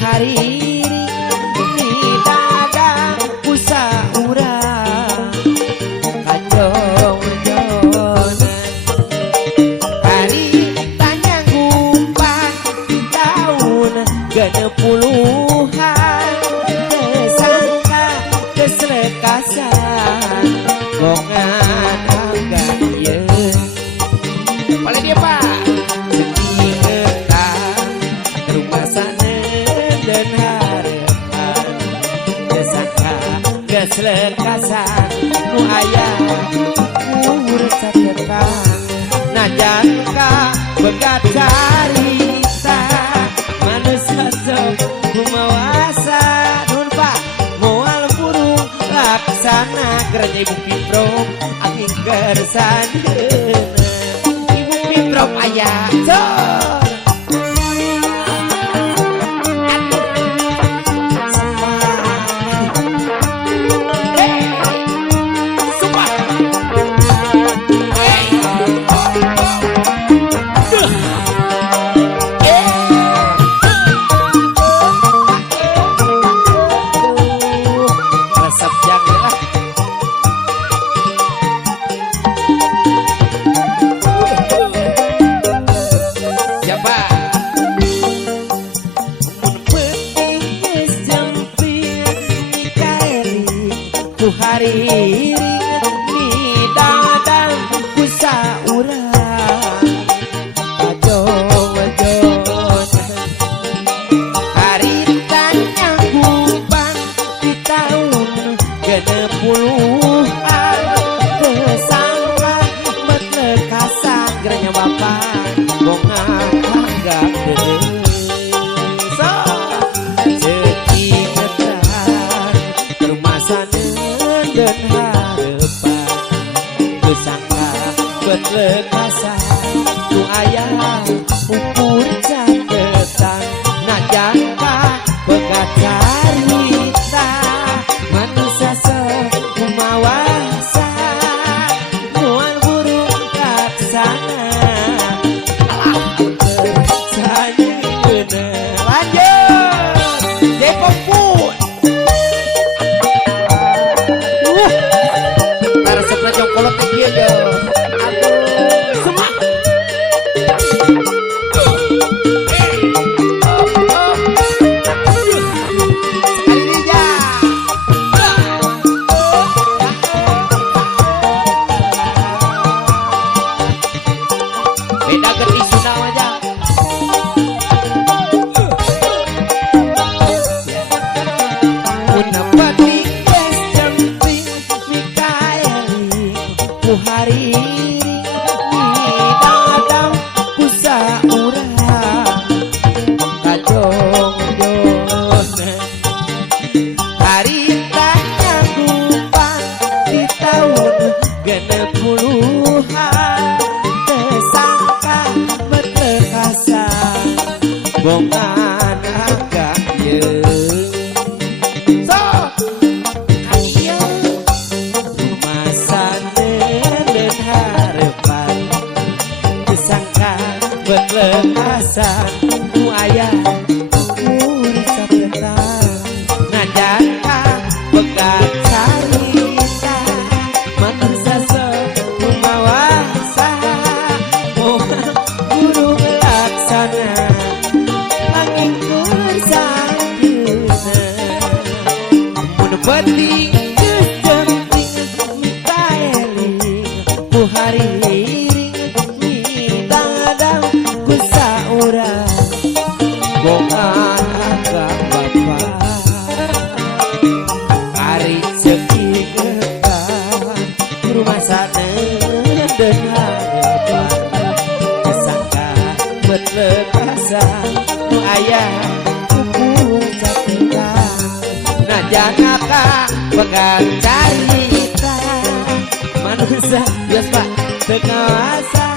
Hariri ni dagang usaurang kacong jonan hari tanya gumpang tahun genep puluhan kesangka keselekasan gongan harga ieu paling dia pak sedih ngetang rumah sana dan harapan kesangka keselekasan nu aya urut saketan najangka begat carita manusia sok kumawasa nun pak moal burung laksana gernya ibu piprom aking kersandeuna ibu piprom aya sok Hariri ni dadang ku saurang kajong-jonan hari tanya gumpang di tahun genep puluhan kesangka betlekasan gernya bapak bongan harga gede so sedih ngetang rumah dan harapan kesangka betlekasan nu aya ukur caketan najangka begat carita manusia sekumawasa mual burung laksana sayangkeuna lanjut Depok Pun resepna jongkolot teh kieu yo. Aduh, semak. Sekali dia. Beda geti Sunda aja. Hariri ni dadang ku saurang kajong-jonan hari tanya gumpang di tahun genep puluhan kesangka betlekasan bongan agak ieu betlekasan nu aya urut saketan najangka begat carita manusia sekumawasa burung laksana angin kersandeuna mun penting kecenting mikaeling ku Hariri saurang bongan agak bapak disangka betlekasa nu ayah kuku cakeca najanaka pegang carita manusia bias pak tengawasa